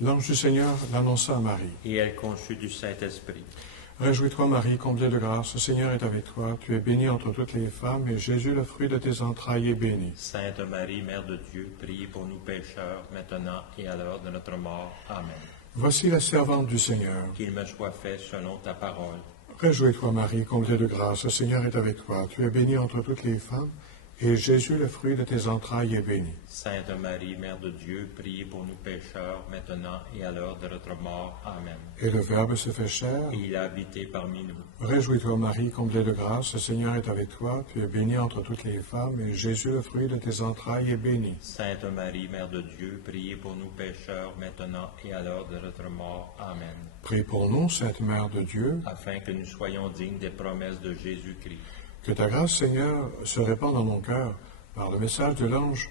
L'ange du Seigneur l'annonça à Marie. Et elle conçut du Saint-Esprit. Réjouis-toi, Marie, comblée de grâce, le Seigneur est avec toi. Tu es bénie entre toutes les femmes, et Jésus, le fruit de tes entrailles, est béni. Sainte Marie, Mère de Dieu, priez pour nous pécheurs, maintenant et à l'heure de notre mort. Amen. Voici la servante du Seigneur. Qu'il me soit fait selon ta parole. Réjouis-toi, Marie, comblée de grâce, le Seigneur est avec toi. Tu es bénie entre toutes les femmes, et Jésus, le fruit de tes entrailles, est béni. Sainte Marie, Mère de Dieu, priez pour nous pécheurs, maintenant et à l'heure de notre mort. Amen. Et le Verbe se fait chair. Et il a habité parmi nous. Réjouis-toi, Marie, comblée de grâce, le Seigneur est avec toi. Tu es bénie entre toutes les femmes, et Jésus, le fruit de tes entrailles, est béni. Sainte Marie, Mère de Dieu, priez pour nous pécheurs, maintenant et à l'heure de notre mort. Amen. Prie pour nous, Sainte Mère de Dieu, Afin que nous soyons dignes des promesses de Jésus-Christ. que ta grâce, Seigneur, se répande dans mon cœur. Par le message de l'ange,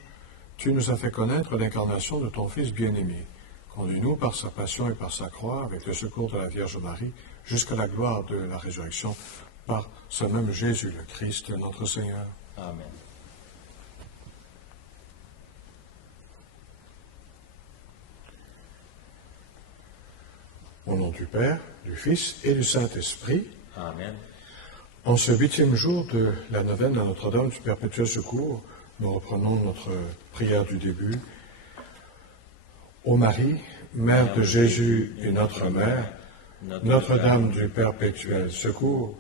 tu nous as fait connaître l'incarnation de ton Fils bien-aimé. Conduis-nous par sa passion et par sa croix, avec le secours de la Vierge Marie, jusqu'à la gloire de la résurrection, par ce même Jésus, le Christ, notre Seigneur. Amen. Au nom du Père, du Fils et du Saint-Esprit, Amen. en ce 8e jour de la neuvaine à Notre-Dame du Perpétuel Secours, nous reprenons notre prière du début. Ô Marie, Mère de Jésus et notre Mère, Notre-Dame du Perpétuel Secours,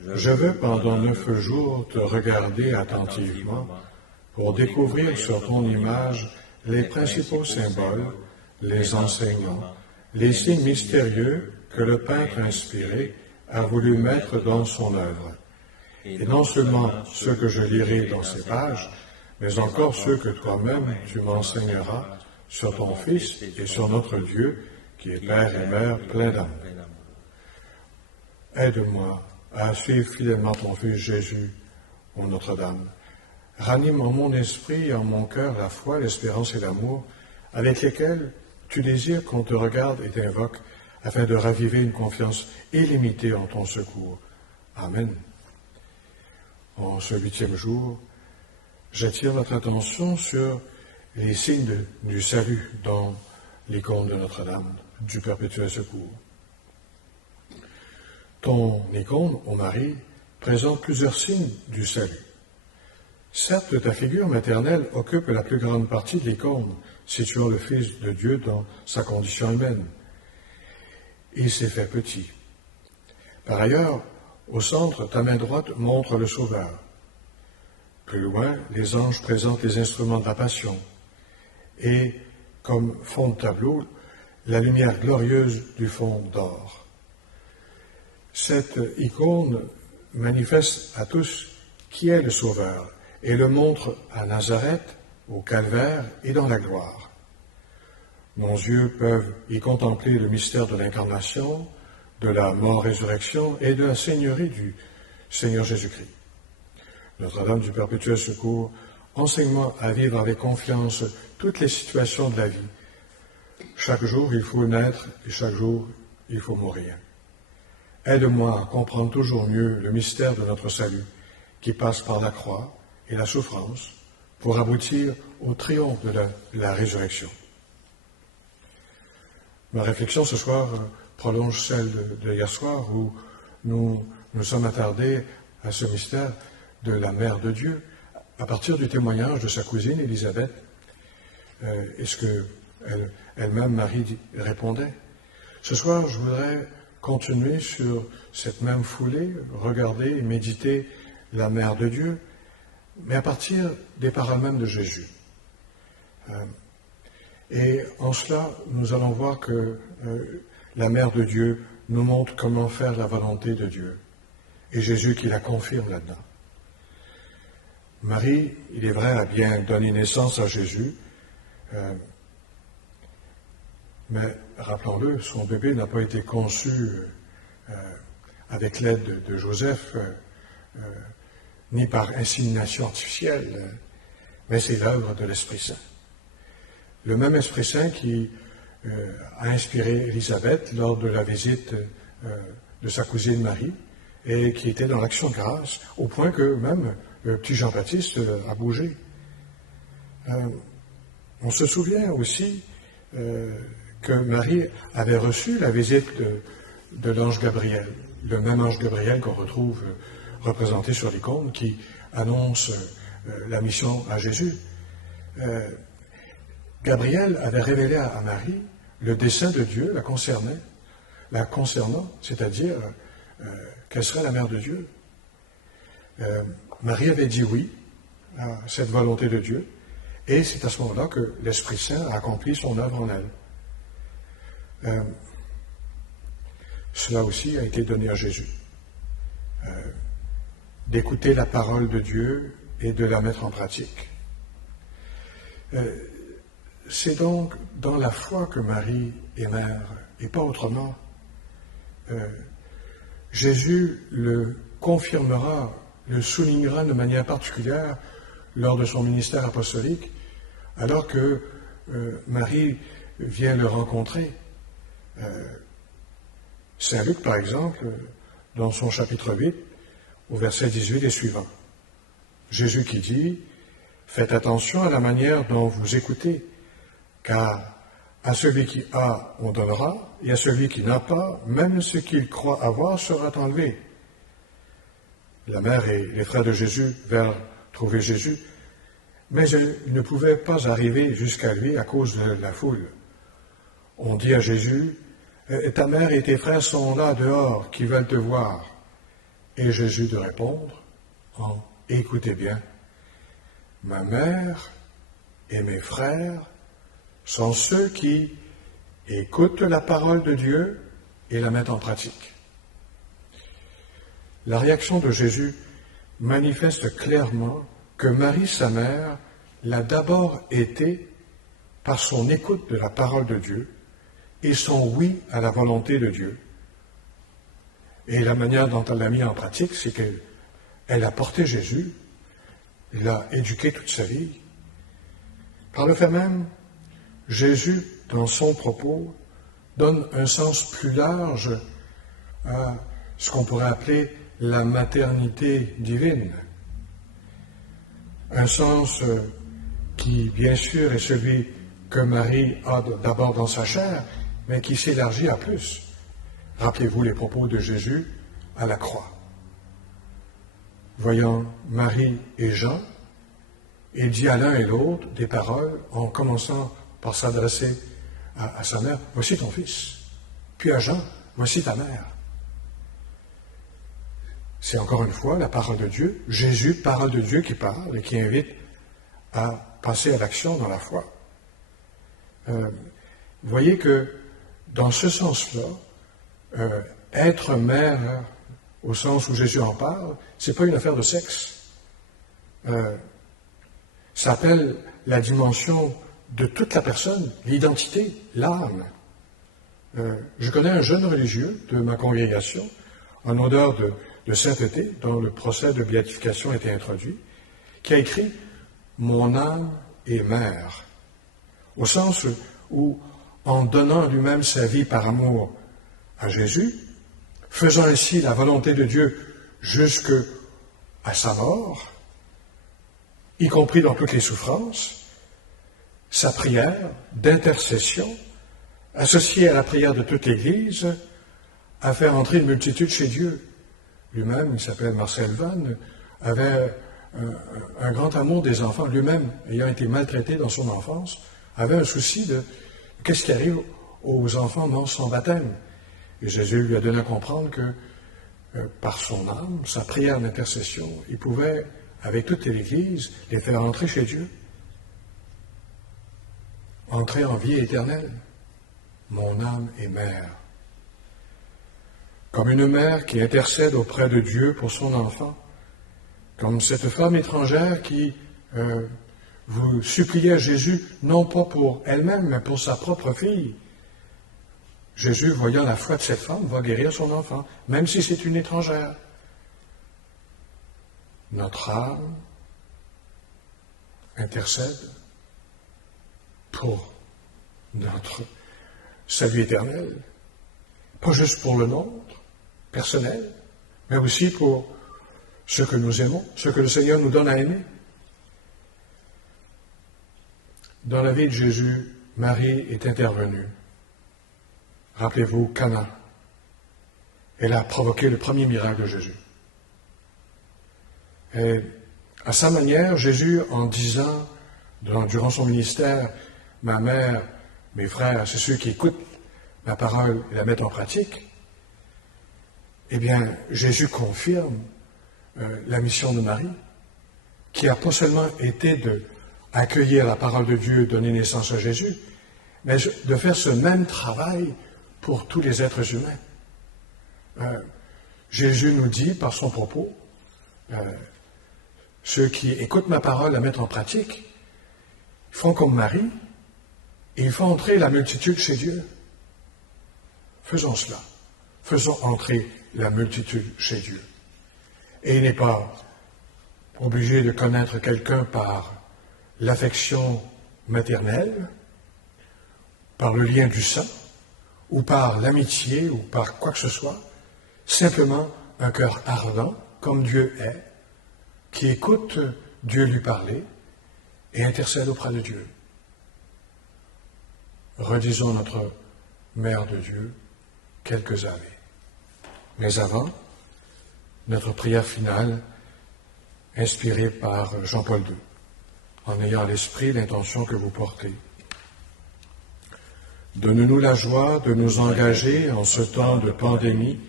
je veux pendant 9 jours te regarder attentivement pour découvrir sur ton image les principaux symboles, les enseignements, les signes mystérieux que le peintre inspiré a voulu mettre dans son œuvre. Et non seulement ceux que je lirai dans ces pages, mais encore ceux que toi-même tu m'enseigneras sur ton Fils et sur notre Dieu, qui est Père et Mère plein d'amour. Aide-moi à suivre fidèlement ton Fils Jésus, ô Notre-Dame. Ranime en mon esprit et en mon cœur la foi, l'espérance et l'amour, avec lesquels tu désires qu'on te regarde et t'invoque, afin de raviver une confiance illimitée en ton secours. Amen. En ce 8e jour, j'attire votre attention sur les signes du salut dans l'icône de Notre-Dame, du Perpétuel Secours. Ton icône, ô Marie, présente plusieurs signes du salut. Certes, ta figure maternelle occupe la plus grande partie de l'icône, situant le Fils de Dieu dans sa condition humaine. Il s'est fait petit. Par ailleurs, au centre, ta main droite montre le Sauveur. Plus loin, les anges présentent les instruments de la Passion. Et, comme fond de tableau, la lumière glorieuse du fond d'or. Cette icône manifeste à tous qui est le Sauveur et le montre à Nazareth, au Calvaire et dans la gloire. Nos yeux peuvent y contempler le mystère de l'incarnation, de la mort-résurrection et de la seigneurie du Seigneur Jésus-Christ. Notre-Dame du Perpétuel Secours, enseigne-moi à vivre avec confiance toutes les situations de la vie. Chaque jour, il faut naître et chaque jour, il faut mourir. Aide-moi à comprendre toujours mieux le mystère de notre salut, qui passe par la croix et la souffrance, pour aboutir au triomphe de la résurrection. Ma réflexion ce soir prolonge celle de hier soir où nous sommes attardés à ce mystère de la Mère de Dieu à partir du témoignage de sa cousine Élisabeth. Et ce que elle-même, Marie, répondait. Ce soir, je voudrais continuer sur cette même foulée, regarder et méditer la Mère de Dieu, mais à partir des paroles mêmes de Jésus. Et en cela, nous allons voir que la Mère de Dieu nous montre comment faire la volonté de Dieu. Et Jésus qui la confirme là-dedans. Marie, il est vrai, a bien donné naissance à Jésus, mais rappelons-le, son bébé n'a pas été conçu avec l'aide de Joseph, ni par insémination artificielle, mais c'est l'œuvre de l'Esprit Saint. Le même Esprit Saint qui a inspiré Élisabeth lors de la visite de sa cousine Marie et qui était dans l'action de grâce, au point que même le petit Jean-Baptiste a bougé. On se souvient aussi que Marie avait reçu la visite de l'ange Gabriel, le même ange Gabriel qu'on retrouve représenté sur l'icône, qui annonce la mission à Jésus. Gabriel avait révélé à Marie le dessein de Dieu la concernant, c'est-à-dire qu'elle serait la mère de Dieu. Marie avait dit oui à cette volonté de Dieu, et c'est à ce moment-là que l'Esprit Saint a accompli son œuvre en elle. Cela aussi a été donné à Jésus, d'écouter la parole de Dieu et de la mettre en pratique. C'est donc dans la foi que Marie est mère, et pas autrement. Jésus le confirmera, le soulignera de manière particulière lors de son ministère apostolique, alors que Marie vient le rencontrer. Saint Luc, par exemple, dans son chapitre 8, au verset 18 et suivant. Jésus qui dit « Faites attention à la manière dont vous écoutez, car à celui qui a, on donnera, et à celui qui n'a pas, même ce qu'il croit avoir sera enlevé. » La mère et les frères de Jésus vinrent trouver Jésus, mais ils ne pouvaient pas arriver jusqu'à lui à cause de la foule. On dit à Jésus, « Ta mère et tes frères sont là dehors, qui veulent te voir. » Et Jésus de répondre, « Écoutez bien, ma mère et mes frères sont ceux qui écoutent la parole de Dieu et la mettent en pratique. » La réaction de Jésus manifeste clairement que Marie, sa mère, l'a d'abord été par son écoute de la parole de Dieu et son oui à la volonté de Dieu. Et la manière dont elle l'a mis en pratique, c'est qu'elle a porté Jésus, l'a éduqué toute sa vie. Par le fait même, Jésus, dans son propos, donne un sens plus large à ce qu'on pourrait appeler la maternité divine. Un sens qui, bien sûr, est celui que Marie a d'abord dans sa chair, mais qui s'élargit à plus. Rappelez-vous les propos de Jésus à la croix. Voyant Marie et Jean, il dit à l'un et l'autre des paroles en commençant par s'adresser à sa mère, « Voici ton fils », puis à Jean, « Voici ta mère ». C'est encore une fois la parole de Dieu, Jésus, parole de Dieu qui parle et qui invite à passer à l'action dans la foi. Vous voyez que dans ce sens-là, être mère, au sens où Jésus en parle, c'est pas une affaire de sexe. Ça appelle la dimension de toute la personne, l'identité, l'âme. Je connais un jeune religieux de ma congrégation, en odeur de sainteté, dont le procès de béatification a été introduit, qui a écrit « Mon âme est mère », au sens où, en donnant lui-même sa vie par amour à Jésus, faisant ainsi la volonté de Dieu jusqu'à sa mort, y compris dans toutes les souffrances, sa prière d'intercession, associée à la prière de toute l'Église, a fait entrer une multitude chez Dieu. Lui-même, il s'appelle Marcel Vannes, avait un grand amour des enfants. Lui-même, ayant été maltraité dans son enfance, avait un souci de qu'est-ce qui arrive aux enfants morts sans baptême. Et Jésus lui a donné à comprendre que par son âme, sa prière d'intercession, il pouvait, avec toute l'Église, les faire entrer chez Dieu. Entrer en vie éternelle. Mon âme est mère. Comme une mère qui intercède auprès de Dieu pour son enfant, comme cette femme étrangère qui vous suppliait à Jésus, non pas pour elle-même, mais pour sa propre fille. Jésus, voyant la foi de cette femme, va guérir son enfant, même si c'est une étrangère. Notre âme intercède pour notre salut éternel, pas juste pour le nôtre, personnel, mais aussi pour ce que nous aimons, ce que le Seigneur nous donne à aimer. Dans la vie de Jésus, Marie est intervenue Rappelez-vous, Cana. Elle a provoqué le premier miracle de Jésus. Et à sa manière, Jésus, en disant, durant son ministère, ma mère, mes frères, c'est ceux qui écoutent ma parole et la mettent en pratique, eh bien, Jésus confirme la mission de Marie, qui a pas seulement été d'accueillir la parole de Dieu, donner naissance à Jésus, mais de faire ce même travail pour tous les êtres humains. Jésus nous dit, par son propos, ceux qui écoutent ma parole, la mettent en pratique, ils font comme Marie, et ils font entrer la multitude chez Dieu. Faisons cela. Faisons entrer la multitude chez Dieu. Et il n'est pas obligé de connaître quelqu'un par l'affection maternelle, par le lien du sang, ou par l'amitié, ou par quoi que ce soit. Simplement un cœur ardent, comme Dieu est, qui écoute Dieu lui parler et intercède auprès de Dieu. Redisons notre Mère de Dieu quelques années. Mais avant, notre prière finale, inspirée par Jean-Paul II, en ayant à l'esprit l'intention que vous portez. Donne-nous la joie de nous engager en ce temps de pandémie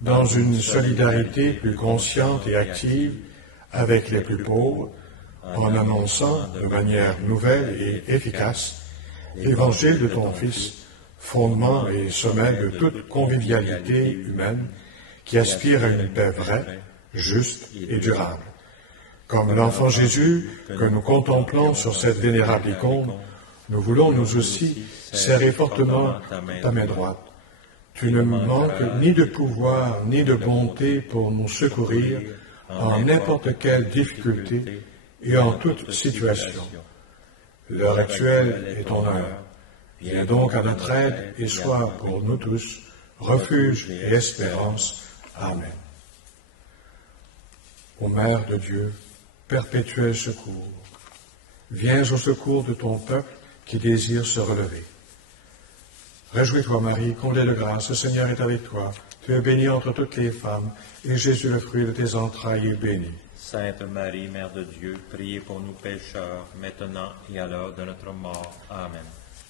dans une solidarité plus consciente et active avec les plus pauvres, en annonçant de manière nouvelle et efficace l'évangile de ton Fils, fondement et sommet de toute convivialité humaine qui aspire à une paix vraie, juste et durable. Comme l'enfant Jésus que nous contemplons sur cette vénérable icône, nous voulons nous aussi serrer fortement ta main droite. Tu ne manques ni de pouvoir ni de bonté pour nous secourir en n'importe quelle difficulté et en toute situation. L'heure actuelle est ton heure. Viens donc à notre aide et sois pour nous tous refuge et espérance. Amen. Ô Mère de Dieu, perpétuel secours, viens au secours de ton peuple qui désire se relever. Réjouis-toi, Marie, comblée de grâce, le Seigneur est avec toi. Tu es bénie entre toutes les femmes, et Jésus, le fruit de tes entrailles, est béni. Sainte Marie, Mère de Dieu, priez pour nous pécheurs, maintenant et à l'heure de notre mort. Amen.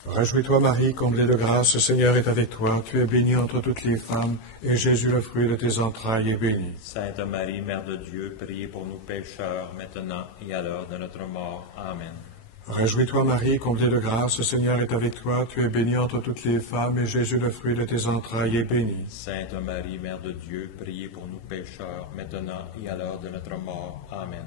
Réjouis-toi, Marie, comblée de grâce, le Seigneur est avec toi. Tu es bénie entre toutes les femmes, et Jésus, le fruit de tes entrailles, est béni. Sainte Marie, Mère de Dieu, priez pour nous pécheurs, maintenant et à l'heure de notre mort. Amen. Réjouis-toi, Marie, comblée de grâce, le Seigneur est avec toi. Tu es bénie entre toutes les femmes, et Jésus, le fruit de tes entrailles, est béni. Sainte Marie, Mère de Dieu, priez pour nous pécheurs, maintenant et à l'heure de notre mort. Amen.